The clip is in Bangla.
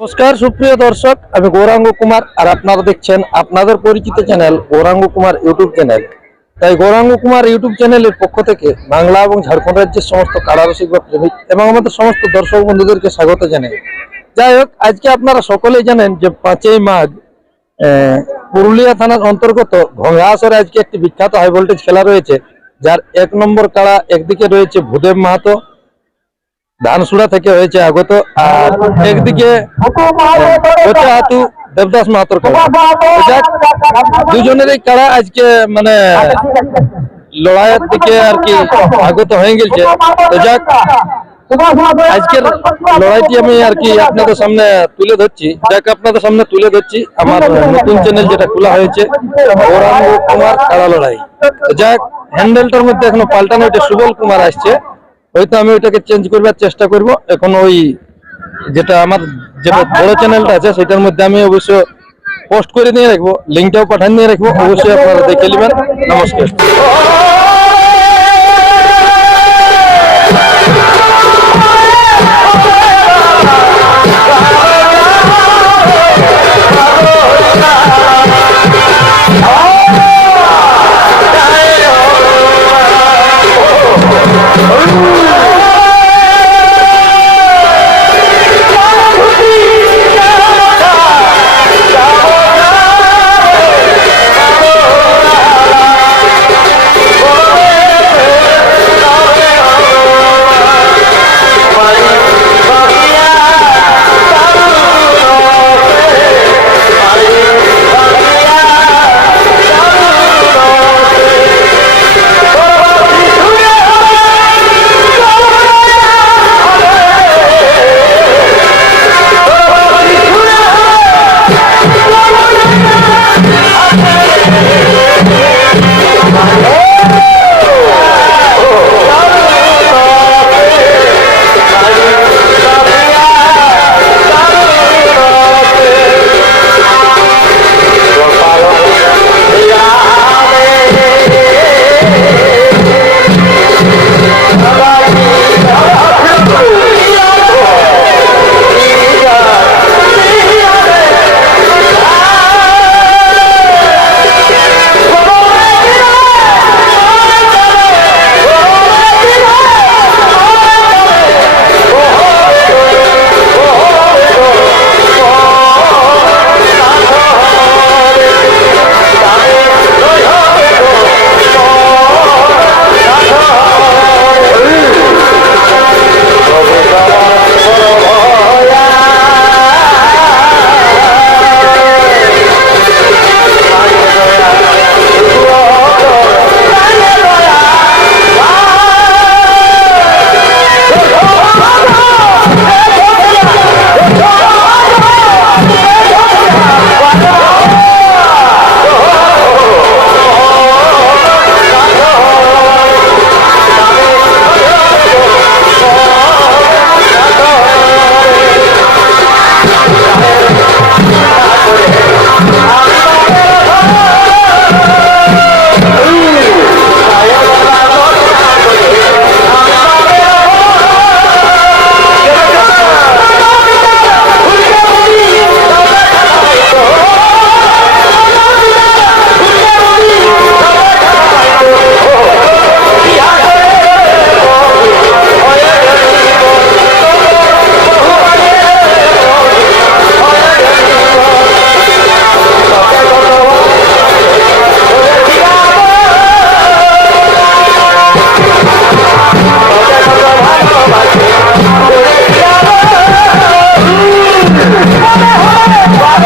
নমস্কার সুপ্রিয় দর্শক, আমি গৌরাঙ্গ কুমার আর আপনারা দেখছেন আপনাদের পরিচিত channel Gouranga Kumar YouTube channel. তাই গৌরাঙ্গ কুমার ইউটিউব চ্যানেলের পক্ষ থেকে বাংলা এবং ঝাড়খণ্ড রাজ্যের সমস্ত কারারসিক বা প্রেমিক এবং আমাদের সমস্ত দর্শক বন্ধুদেরকে স্বাগত জানাই। যাই হোক, আজকে আপনারা সকলেই জানেন যে 5ই মাঘ পুরুলিয়া থানার অন্তর্গত ভঙ্গাসরে আজকে একটি বিখ্যাত হাই ভোল্টেজ খেলা রয়েছে, যার 1 নম্বর কাড়া একদিকে রয়েছে ভূদেব মাহাতো ধানসুড়া থেকে হয়েছে আগত, আর একদিকে হাতু দেবদাস মাহাতোর কাড়া। দুজনেরই কাড়া আজকে মানে লড়াইয়ের দিকে আর কি আগত হয়ে গেছে। তো যাক, আজকের লড়াইটি আমি আর কি আপনাদের সামনে তুলে ধরছি। আমার নতুন চ্যানেল যেটা খোলা হয়েছে গৌরাঙ্গ কুমার কাড়া লড়াই। যাক, হ্যান্ডেলটার মধ্যে এখনো পাল্টানো, এটা সুবল কুমার আসছে, হয়তো আমি ওইটাকে চেঞ্জ করবার চেষ্টা করব। এখন ওই যেটা আমার যেটা বড় চ্যানেলটা আছে সেটার মধ্যে আমি অবশ্য পোস্ট করে নিয়ে রাখবো, লিঙ্কটাও পাঠিয়ে নিয়ে রাখবো, অবশ্যই আপনারা দেখে নেবেন। নমস্কার।